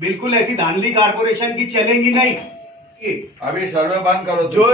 बिल्कुल ऐसी धांधली कारपोरेशन की चलेंगी नहीं। अभी सर्वे बंद करो जो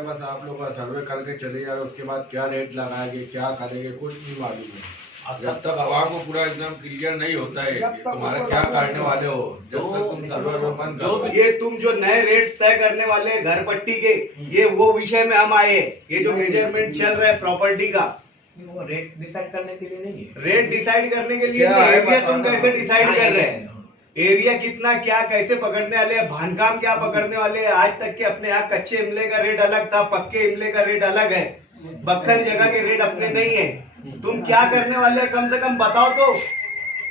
बस आप लोग का सर्वे करके चले जा रहे, उसके बाद क्या रेट लगाएंगे क्या करेंगे कुछ नहीं मालूम है। जब तक आवाम को पूरा एकदम क्लियर नहीं होता है कि तुम्हारा क्या करने वाले हो, जब तक तुम सर्वे बंद करो। ये तुम जो नए रेट्स तय करने वाले हैं घर पट्टी के, ये वो विषय में हम आए हैं। ये जो मेजरमेंट चल रहा है प्रॉपर्टी का, वो रेट डिसाइड करने के लिए नहीं है। रेट डिसाइड करने के लिए नहीं, एरिया तुम कैसे डिसाइड कर रहे हैं, एरिया कितना क्या कैसे पकड़ने वाले हैं, भानकाम क्या पकड़ने वाले हैं। आज तक के अपने यहाँ कच्चे इमले का रेट अलग था, पक्के इमले का रेट अलग है, बक्खल जगह के रेट अपने नहीं है। तुम क्या करने वाले हैं कम से कम बताओ तो।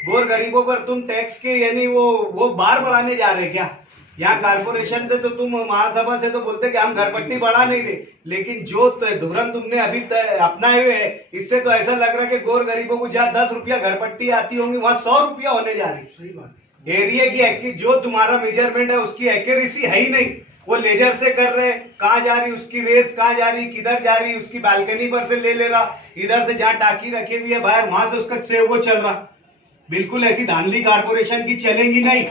गोर गरीबों पर तुम टैक्स के यानी वो बार बढ़ाने जा रहे क्या? यहाँ कारपोरेशन से तो तुम महासभा से तो बोलते कि हम घर पट्टी बढ़ा नहीं रहे, लेकिन जो धोरण तुमने अभी अपनाए हुए है, इससे तो ऐसा लग रहा है कि गोर गरीबों को जहाँ 10 रुपया घर पट्टी आती होंगी वहां 100 रुपया होने जा रही। सही बात। एरिया की जो तुम्हारा मेजरमेंट है उसकी एक्यूरेसी है ही नहीं। वो लेजर से कर रहे, कहाँ जा रही उसकी रेस, कहाँ जा रही, किधर जा रही, उसकी बालकनी पर से ले रहा, इधर से जहाँ टाकी रखी हुई है बाहर वहां से उसका से वो चल रहा। बिल्कुल ऐसी धांधली कारपोरेशन की चलेंगी नहीं।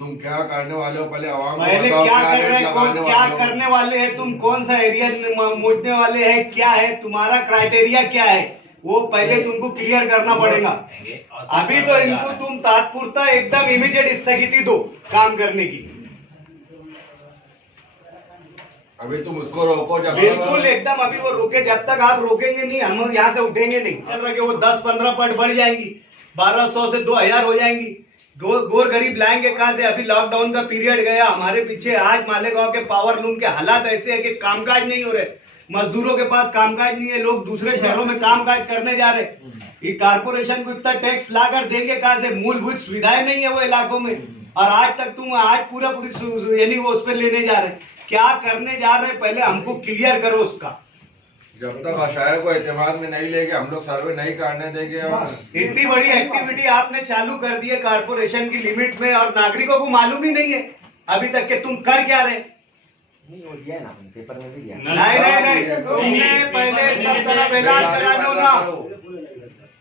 तुम क्या करने वाले हो पहले आवाम को पहले बताओ, क्या कर रेट रहे हो, लगाने क्या वाले हो? करने वाले हैं तुम, कौन सा एरिया मोड़ने वाले हैं, क्या है तुम्हारा क्राइटेरिया, क्या है वो पहले तुमको क्लियर करना पड़ेगा। अभी तो इनको तुम तात्पुरता एकदम इमीडिएट स्थगिति दो काम करने की। अभी तुम उसको रोको, जब बिल्कुल एकदम अभी वो रोके, जब तक आप रोकेंगे नहीं हम यहाँ से उठेंगे नहीं। चल रहा कि वो 10-15 पट बढ़ जाएंगी, 1200 से 2000 हो जाएंगी। गोर गरीब लाएंगे कहाँ से? अभी लॉकडाउन का पीरियड गया हमारे पीछे, आज मालेगांव के पावर लूम के हालात ऐसे है कि कामकाज नहीं हो रहे, मजदूरों के पास कामकाज नहीं है, लोग दूसरे शहरों में कामकाज करने जा रहे। ये कारपोरेशन को इतना टैक्स लाकर देंगे कहाँ से? मूलभूत सुविधाएं नहीं है वो इलाकों में, और आज तक तुम आज पूरी यानी वो उस पर लेने जा रहे। क्या करने जा रहे पहले हमको क्लियर करो उसका। जब तक शहर को एतमाद में नहीं लेके हम लोग सर्वे नहीं करने देंगे। इतनी बड़ी एक्टिविटी आपने चालू कर दी है कारपोरेशन की लिमिट में, और नागरिकों को मालूम ही नहीं है अभी तक कि तुम कर क्या रहे। नहीं वो दिया है ना, पेपर में भी दिया। नहीं, तुमने पहले सब तरफ ऐलान करा दो ना,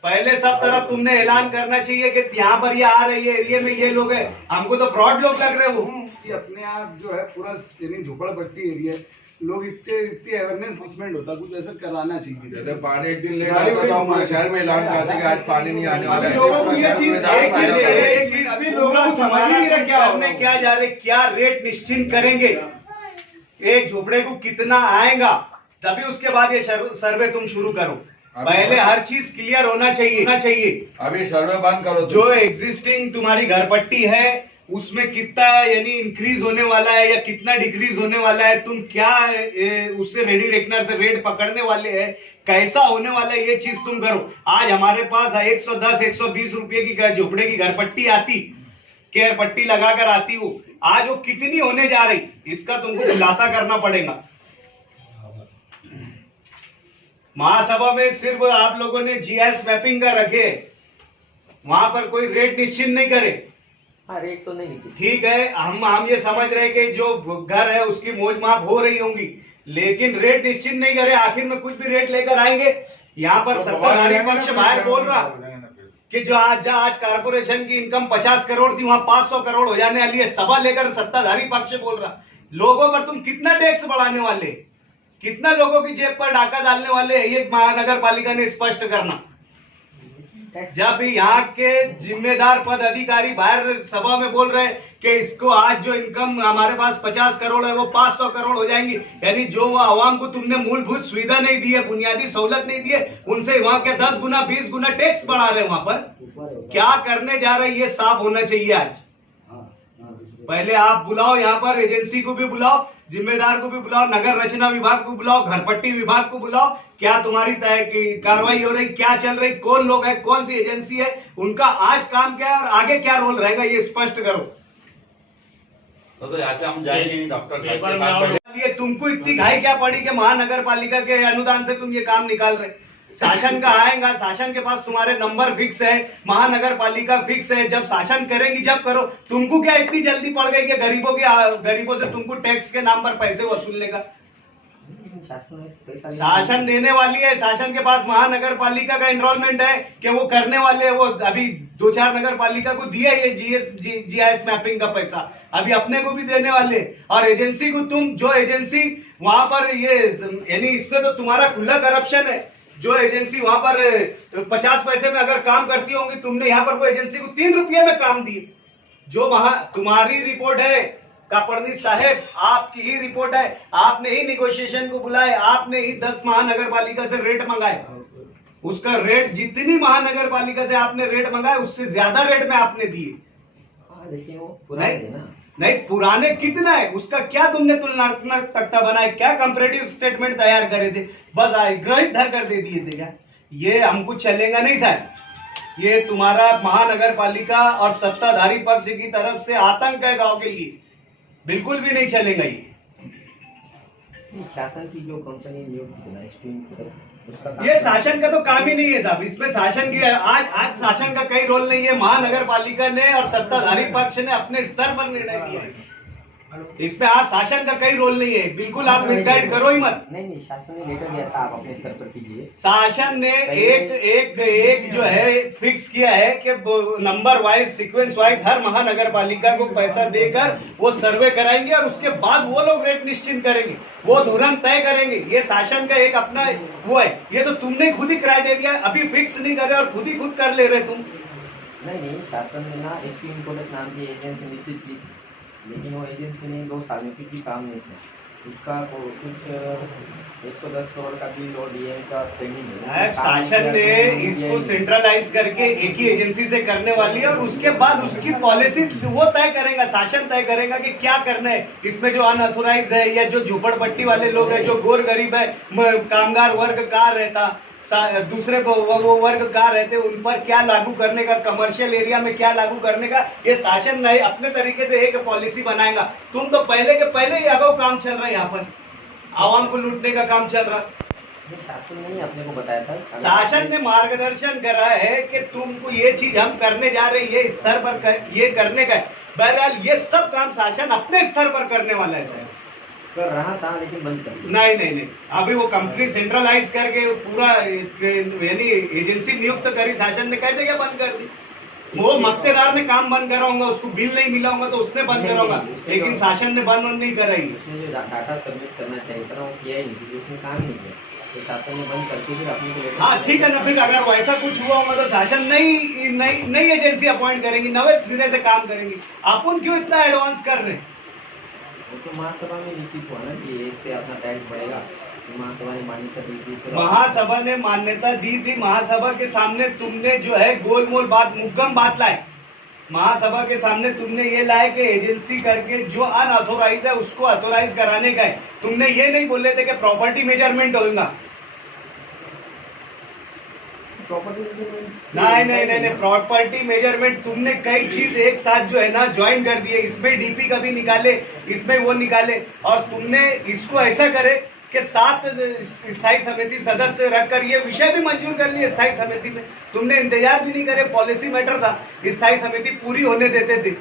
पहले सब तरफ तुमने ऐलान करना चाहिए कि यहाँ पर ये आ रही है, एरिया में ये लोग है। हमको तो फ्रॉड लोग लग रहे वो। अपने आप जो है पूरा यानी झोपड़पट्टी एरिया, लोग इतने अवेयरनेस होता, कुछ ऐसा कराना चाहिए। जैसे पानी एक दिन लेट आता तो हम पूरे शहर में ऐलान करते हैं कि आज पानी नहीं आने वाला है। लोगों को ये चीज एक चीज भी लोगों को समझ ही नहीं रहा क्या हमने क्या जा रहे, क्या रेट निश्चित करेंगे, एक झोपड़े को कितना आएगा, तभी उसके बाद ये सर्वे तुम शुरू करो। पहले हर चीज क्लियर होना चाहिए। अभी सर्वे बंद करो। जो एग्जिस्टिंग तुम्हारी घर पट्टी है उसमें कितना यानी इंक्रीज होने वाला है या कितना डिक्रीज होने वाला है, तुम क्या उससे रेडी रेकनर से रेट पकड़ने वाले हैं, कैसा होने वाला है, ये चीज तुम करो। आज हमारे पास 110-120 रुपए की झोपड़े की घर पट्टी आती, केयर पट्टी लगाकर आती, वो आज वो कितनी होने जा रही, इसका तुमको खुलासा करना पड़ेगा। महासभा में सिर्फ आप लोगों ने जीएस मैपिंग का रखे, वहां पर कोई रेट निश्चित नहीं करे। हाँ रेट तो नहीं, ठीक है, हम ये समझ रहे कि जो घर है उसकी मौज माप हो रही होंगी, लेकिन रेट निश्चित नहीं करे। आखिर में कुछ भी रेट लेकर आएंगे। यहाँ पर सत्ताधारी पक्ष बाहर बोल रहा कि जो आज कारपोरेशन की इनकम 50 करोड़ थी वहां 500 करोड़ हो जाने वाली है। सभा लेकर सत्ताधारी पक्ष बोल रहा, लोगों पर तुम कितना टैक्स बढ़ाने वाले, कितना लोगों की जेब पर डाका डालने वाले, ये महानगर पालिका ने स्पष्ट करना। जब यहाँ के जिम्मेदार पद अधिकारी बाहर सभा में बोल रहे हैं कि इसको आज जो इनकम हमारे पास 50 करोड़ है वो 500 करोड़ हो जाएंगी, यानी जो वो आवाम को तुमने मूलभूत सुविधा नहीं दी है, बुनियादी सहूलत नहीं दी है, उनसे वहां के 10 गुना 20 गुना टैक्स बढ़ा रहे हैं। वहां पर क्या करने जा रहे हैं ये साफ होना चाहिए। आज पहले आप बुलाओ, यहाँ पर एजेंसी को भी बुलाओ, जिम्मेदार को भी बुलाओ, नगर रचना विभाग को बुलाओ, घरपट्टी विभाग को बुलाओ, क्या तुम्हारी तय की कार्रवाई हो रही, क्या चल रही, कौन लोग है, कौन सी एजेंसी है, उनका आज काम क्या है और आगे क्या रोल रहेगा ये स्पष्ट करो। तो यहाँ से हम जाएंगे डॉक्टर साहब के साथ। ये तुमको इतनी घाई क्या पड़ी कि महानगर पालिका के अनुदान से तुम ये काम निकाल रहे? शासन का आएगा, शासन के पास तुम्हारे नंबर फिक्स है, महानगर पालिका फिक्स है, जब शासन करेगी जब करो। तुमको क्या इतनी जल्दी पड़ गई कि गरीबों से तुमको टैक्स के नाम पर पैसे वसूलने का? शासन देने वाली है, शासन के पास महानगर पालिका का एनरोलमेंट है कि वो करने वाले है। वो अभी 2-4 नगर पालिका को दिया ये GIS मैपिंग का पैसा, अभी अपने को भी देने वाले। और एजेंसी को तुम जो एजेंसी वहां पर ये यानी इसमें तो तुम्हारा खुला करप्शन है। जो एजेंसी वहां पर 50 पैसे में अगर काम करती होंगी, तुमने यहाँ पर वो एजेंसी को 3 रुपये में काम दिए। जो तुम्हारी रिपोर्ट है कापड़नीस साहेब, आपकी ही रिपोर्ट है, आपने ही निगोशिएशन को बुलाए, आपने ही 10 महानगर पालिका से रेट मंगाए। उसका रेट जितनी महानगर पालिका से आपने रेट मंगाए उससे ज्यादा रेट में आपने दिए। लेकिन वो पुराने थे ना। नहीं, पुराने कितना है उसका क्या तुमने तुलनात्मक तख्ता बनाया, क्या कंपैरेटिव स्टेटमेंट तैयार करे थे? बस ग्रहित धर कर दे दिए थे क्या? ये हमको चलेगा नहीं साहब। ये तुम्हारा महानगर पालिका और सत्ताधारी पक्ष की तरफ से आतंक है गांव के लिए, बिल्कुल भी नहीं चलेगा ये। शासन की जो कंपनी ये शासन का तो काम ही नहीं है साहब। इसमें शासन की आज शासन का कई रोल नहीं है। महानगर पालिका ने और सत्ताधारी पक्ष ने अपने स्तर पर निर्णय लिया है। इसमें आज शासन का कई रोल नहीं है। बिल्कुल आप मिसगाइड करो ही मत। नहीं, शासन ने लेटर दिया था, आप अपने स्तर पर कीजिए। शासन ने एक जो है फिक्स किया है कि नंबर वाइज सीक्वेंस वाइज हर महानगर पालिका को पैसा देकर वो सर्वे कराएंगे और उसके बाद वो लोग रेट निश्चित करेंगे, वो धुरन तय करेंगे। ये शासन का एक अपना वो है। ये तो तुमने खुद ही क्राइटेरिया अभी फिक्स नहीं कर रहे और खुद ही खुद कर ले रहे तुम। नहीं, शासन ने ना SP इनकोडेक्स नाम की एजेंसी निश्चित की, लेकिन वो एजेंसी ने 2 साल में भी काम नहीं किया। उसका कुछ 110 करोड़ का बिल और DM का स्पेंडिंग है। शासन ने इसको सेंट्रलाइज करके एक ही एजेंसी से करने वाली है और उसके बाद उसकी पॉलिसी वो तय करेगा, शासन तय करेगा कि क्या करना है। इसमें जो अनऑथोराइज है या जो झोपड़पट्टी वाले लोग हैं, जो गोर गरीब है, कामगार वर्ग कहाँ रहता, दूसरे वो वर्ग कहाँ रहते, उन पर क्या लागू करने का, कमर्शियल एरिया में क्या लागू करने का, ये शासन नहीं अपने तरीके से एक पॉलिसी बनाएगा। तुम तो पहले के पहले ही अगाऊ काम चल रहा है, यहाँ पर आवाम को लूटने का काम चल रहा है। शासन ने अपने को बताया था, शासन ने मार्गदर्शन करा है कि तुमको ये चीज हम करने जा रहे हैं, ये स्तर पर ये करने का। बहरहाल ये सब काम शासन अपने स्तर पर करने वाला है सर। कर रहा था लेकिन बंद कर दिया। नहीं, अभी वो कंपनी सेंट्रलाइज करके पूरा यानी एजेंसी नियुक्त करी शासन ने, कैसे क्या बंद कर दी? वो मक्तेदार ने काम बंद करा होगा, उसको बिल नहीं मिला होगा तो उसने बंद करा होगा, लेकिन शासन ने बंद नहीं कराई। उसने जो डाटा सबमिट करना चाहिए था वो किया ही नहीं, उसने काम नहीं किया, तो शासन ने बंद करके फिर अपने को। हाँ ठीक है ना, फिर अगर वैसा कुछ हुआ होगा तो शासन नई एजेंसी अपॉइंट करेंगी, नवे सिरे से काम करेंगी। अपन क्यों इतना एडवांस कर रहे हैं? वो तो महासभा में लिखित हुआ ना कि इससे अपना टैक्स बढ़ेगा, महासभा ने मान्यता दी थी। महासभा ने मान्यता दी थी। महासभा के सामने तुमने जो है गोलमोल बात, मुग्गम बात लाए। महासभा के सामने तुमने ये लाए कि एजेंसी करके जो अनऑथोराइज है उसको ऑथोराइज कराने का है। तुमने ये नहीं बोले थे कि प्रॉपर्टी मेजरमेंट होगा। नहीं, प्रॉपर्टी मेजरमेंट तुमने कई चीज एक साथ जो है ना ज्वाइन कर दिए। इसमें डीपी का भी निकाले, इसमें वो निकाले, और तुमने इसको ऐसा करे कि 7 स्थायी समिति सदस्य रखकर ये विषय भी मंजूर कर लिए स्थायी समिति में। तुमने इंतजार भी नहीं करे, पॉलिसी मैटर था। स्थायी समिति पूरी होने देते थे,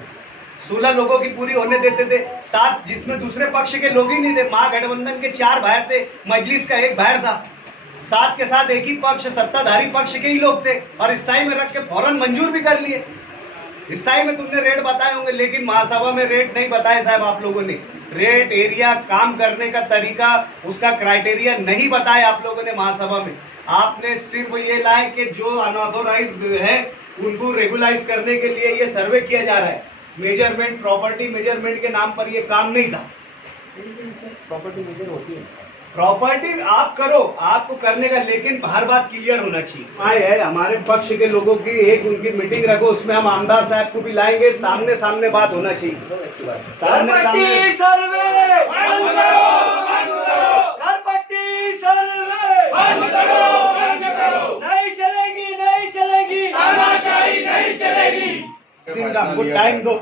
16 लोगों की पूरी होने देते थे, 7 जिसमें दूसरे पक्ष के लोग ही नहीं थे। महागठबंधन के 4 बाहर थे, मजलिस का 1 बाहर था। 7 के साथ एक ही पक्ष, सत्ताधारी पक्ष के ही लोग थे, और स्थायी में रख के फौरन मंजूर भी कर लिए। स्थायी में तुमने रेट बताए होंगे, लेकिन महासभा में रेट नहीं बताए साहब आप लोगों ने। रेट एरिया काम करने का तरीका उसका क्राइटेरिया नहीं बताया आप लोगों ने महासभा में। आपने सिर्फ ये लाए कि जो अनऑथोराइज है उनको रेगुलाइज करने के लिए ये सर्वे किया जा रहा है। मेजरमेंट प्रॉपर्टी मेजरमेंट के नाम पर ये काम नहीं था। प्रॉपर्टी मेजर होती है, प्रॉपर्टी आप करो, आपको करने का, लेकिन हर बात क्लियर होना चाहिए। आए है हमारे पक्ष के लोगों की एक उनकी मीटिंग रखो, उसमें हम आमदार साहब को भी लाएंगे, सामने सामने बात होना चाहिए। बहुत अच्छी बात है। सामने सामने दिन का हमको टाइम दो,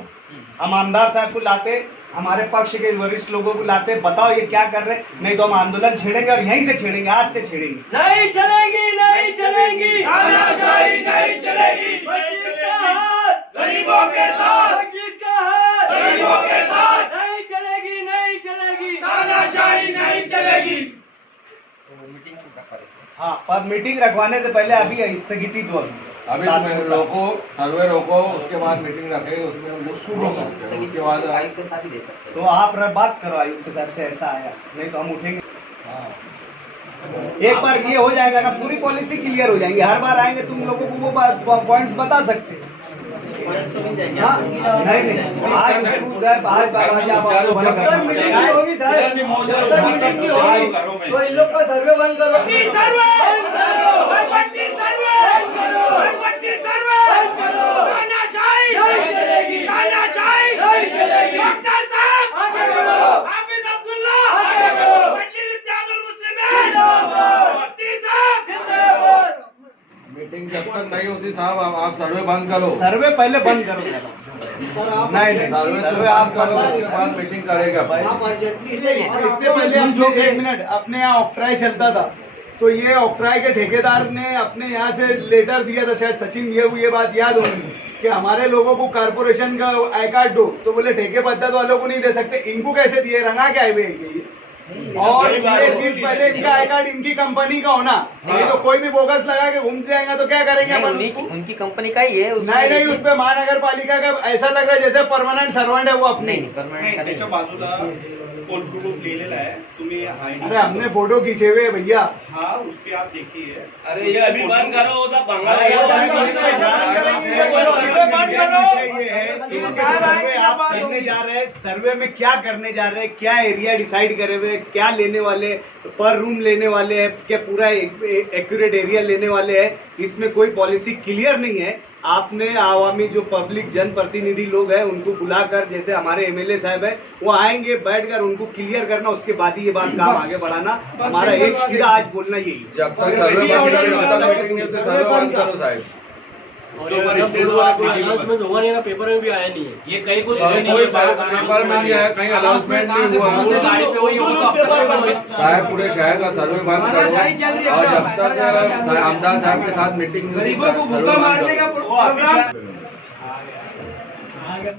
हम आमदार साहब को लाते, हमारे पक्ष के वरिष्ठ लोगों को लाते, बताओ ये क्या कर रहे हैं, नहीं तो हम आंदोलन छेड़ेंगे और यहीं से छेड़ेंगे, आज से छेड़ेंगे। नहीं चलेगी, नहीं चलेगी, तानाशाही नहीं चलेगी, किसका हाथ गरीबों के साथ, किसका हाथ गरीबों के साथ, नहीं चलेगी, नहीं चलेगी, तानाशाही नहीं चलेगी। मीटिंग रखा देते हैं। हाँ, पर मीटिंग रखवाने से पहले अभी स्थगिति दो, अभी तुम्हें रोको, सर्वे रोको, उसके बाद मीटिंग रखे, उसमें हम लोग शुरू करते हैं, उसके बाद आयुक्त के साथ ही दे सकते हैं। तो आप बात करो आयुक्त साहब से, ऐसा आया नहीं तो हम उठेंगे। एक बार ये हो जाएगा ना, पूरी पॉलिसी क्लियर हो जाएंगी। हर बार आएंगे तुम लोगों को वो पॉइंट्स बता सकते हैं। पॉइंट्स तो मिल जाएंगे। हाँ, नहीं आज स्कूल है, आज आप होगी साहब, मीटिंग की होगी तो इन लोग का सर्वे बंद करो, सर्वे बंद करो, तानाशाही नहीं चलेगी, तानाशाही नहीं चलेगी। डॉक्टर साहब आगे बढ़ो, हाफिज अब्दुल्ला आगे बढ़ो, मजलिस इत्तेहादुल मुस्लिमीन जिंदाबाद, मुफ्ती साहब जिंदाबाद। मीटिंग जब तक नहीं होती साहब आप सर्वे बंद करो, सर्वे पहले बंद करो। नहीं सर्वे आप करो, उसके बाद मीटिंग करेगा। इससे पहले हम जो 1 मिनट अपने यहाँ ऑक्ट्राई चलता था, तो ये ऑक्ट्राई के ठेकेदार ने अपने यहाँ से लेटर दिया था, शायद सचिन ये बात याद होगी कि हमारे लोगों को कारपोरेशन का आई कार्ड दो, तो बोले ठेके पद्धत वालों को नहीं दे सकते। इनको कैसे दिए, रंगा क्या है और ये चीज पहले इनका आई कार्ड इनकी कंपनी का होना, नहीं तो कोई भी बोगस लगा के घूम जाएगा तो क्या करेंगे अपन? उनकी कंपनी का ही है। नहीं उस पे महानगर पालिका का ऐसा लग रहा है जैसे परमानेंट सर्वेंट है वो अपने। त्याच्या बाजूला कोल्ड ग्रुप लिहिलेला आहे, तुम्ही अरे हमने फोटो खींचे हुए भैया। हाँ, उस पे आप देखिए। अरे ये अभी बंद करो, होता बंगाल करने जा रहे हैं, सर्वे में क्या करने जा रहे हैं, क्या एरिया डिसाइड करे हुए, क्या लेने वाले, पर रूम लेने वाले हैं, क्या पूरा एक्यूरेट एरिया लेने वाले हैं, इसमें कोई पॉलिसी क्लियर नहीं है। आपने आवामी जो पब्लिक जनप्रतिनिधि लोग हैं उनको बुलाकर, जैसे हमारे एमएलए साहब है, वो आएंगे, बैठकर उनको क्लियर करना, उसके बाद ही ये बात काम आगे बढ़ाना। हमारा एक सिरा आज बोलना यही। जब तक सर्वे बंद करो, जब तक मीटिंग नहीं होती, सर्वे बंद करो साहब। अनाउंसमेंट हुआ नहीं है ना, पेपर में भी आया नहीं है, ये कहीं कुछ कोई पेपर में नहीं है, कहीं अनाउंसमेंट नहीं हुआ गाड़ी पे हुई साहब। पूरे शहर का सर्वे बंद करो और जब तक आमदार साहब के साथ मीटिंग नहीं होती, सर्वे बंद करो।